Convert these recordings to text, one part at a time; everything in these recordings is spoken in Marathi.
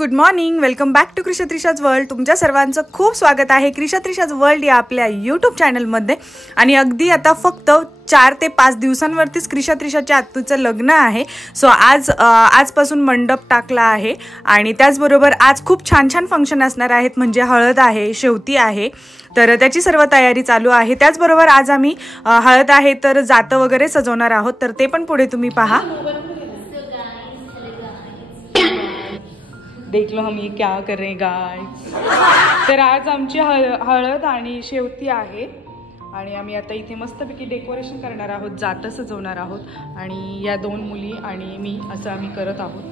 Good morning, welcome back to Krisha Trisha's world. तुमच्या सर्वांचं खूप स्वागत आहे कृषा त्रिशाज वर्ल्ड या आपल्या यूट्यूब चॅनलमध्ये। आणि अगदी आता फक्त 4 ते 5 दिवसांवरतीच कृषा त्रिशाच्या आत्तूचं लग्न आहे। सो आजपासून मंडप टाकला आहे आणि त्याचबरोबर आज खूप छान छान फंक्शन असणार आहेत, म्हणजे हळद आहे, शेवती आहे, तर त्याची सर्व तयारी चालू आहे। त्याचबरोबर आज आम्ही हळद आहे तर जातं वगैरे सजवणार आहोत, तर ते पण पुढे तुम्ही पहा। देख लो हम ये क्या कर रहे गाइस। तर आज आमची हळद आणि शेवती आहे आणि आम्ही आता इथे मस्तपैकी डेकोरेशन करणार आहोत, जातं सजवणार आहोत आणि या 2 मुली आणि मी असं आम्ही करत आहोत।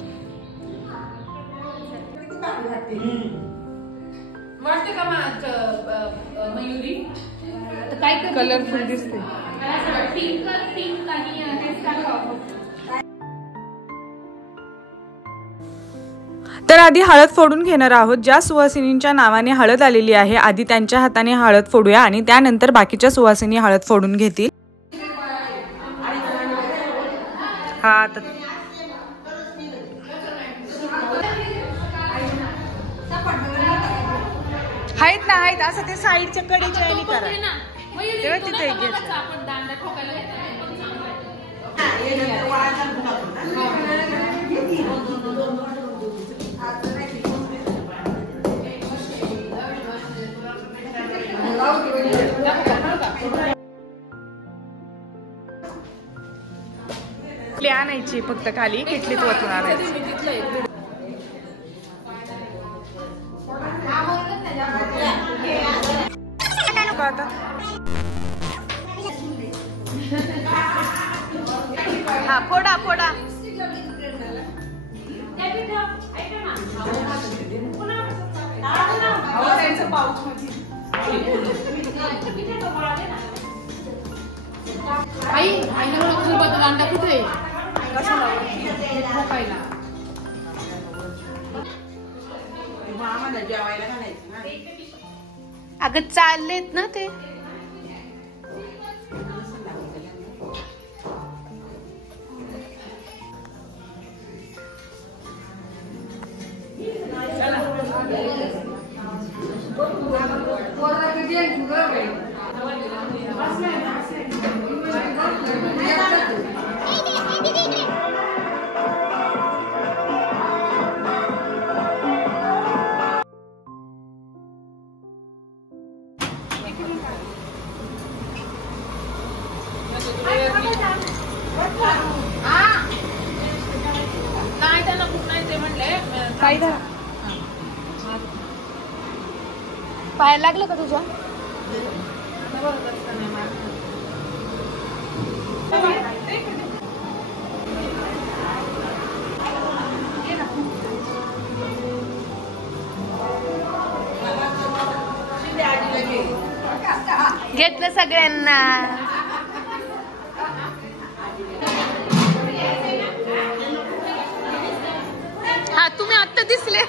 वाटते का मयुरी काय कलरफुल दिसते। पिंक आणि हेच टाकावं। तर आधी हळद फोडून घेणार आहोत। ज्या सुवासिनींच्या नावाने हळद आलेली आहे आधी त्यांच्या हाताने हळद फोडूया आणि त्यानंतर बाकीच्या सुवासिनी हळद फोडून घेतील। आहेत ना, आहेत असं ते साईडच्या कडेच्या आणि करा तेव्हा तिथे घ्यायचं। आणायची फक्त खाली किटलीत वतून आणायची। हा फोडा फोडा। अगं चाललेत ना ते। नाही त्यांना खूप नाही ते म्हणले पाय लागलं का तुझ्या? घेतलं सगळ्यांना। हा तुम्ही आत्ता दिसले।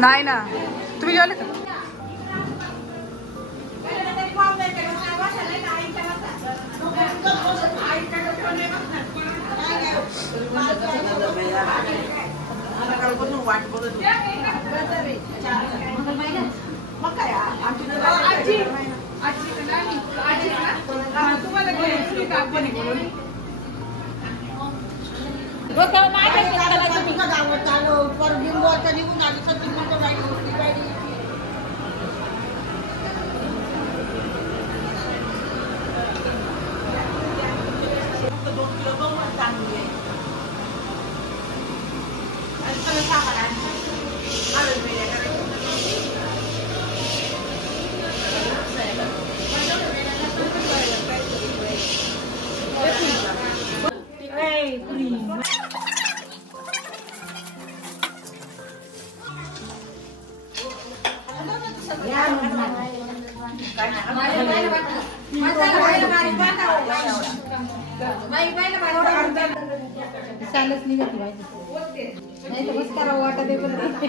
नाही ना, तुम्ही जेवले का? चालच निघत नाही तर बस करावं वाटत आहे परत.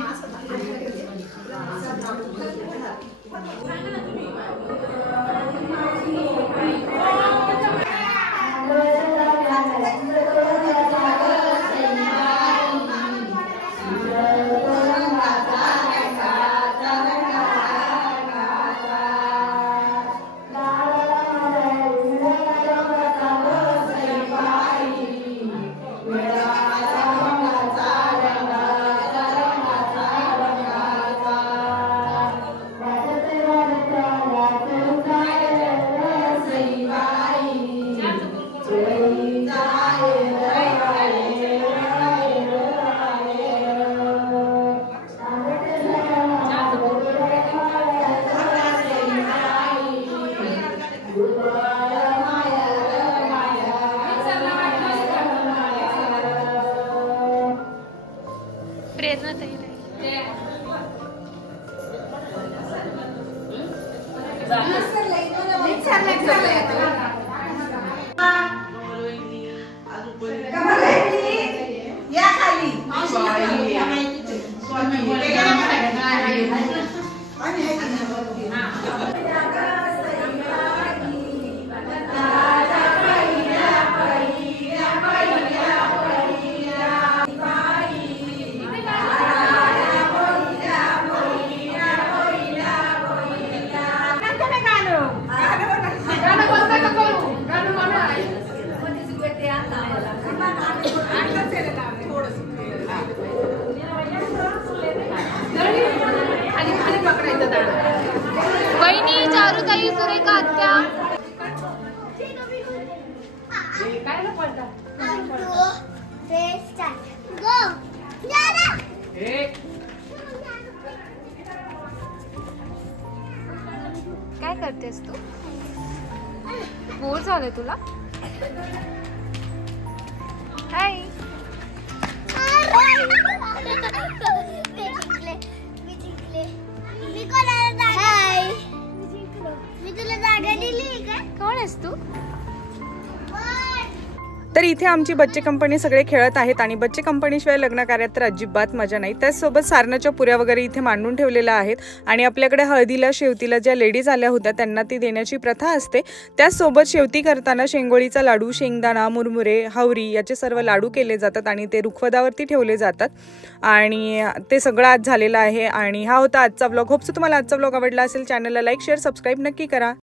प्रेरणा ताई या खाली वहिनी चारुताई सुरेखा आत्या काय करतेस तू? बोर झालंय तुला? हाय कोण आहेस तू? तर इथे आमची बच्चे कंपनी सगळे खेळत आहेत आणि बच्चे कंपनीशिवाय लग्न कार्यात तर अजिबात मजा नाही. त्याचसोबत सारणाच्या पुऱ्या वगैरे इथे मांडून ठेवलेल्या आहेत आणि आपल्याकडे हळदीला शेवतीला ज्या लेडीज आल्या होत्या त्यांना ती देण्याची प्रथा असते. त्याचसोबत शेवती करताना शेंगोळीचा लाडू, शेंगदाणा, मुरमुरे, हावरी याचे सर्व लाडू केले जातात आणि ते रुखवतावरती ठेवले जातात आणि ते सगळं आज झालेलं आहे. आणि हा होता आजचा व्लॉग. होप्स तुम्हाला आजचा व्लॉग आवडला असेल. चॅनलला लाईक, शेअर, सबस्क्राईब नक्की करा.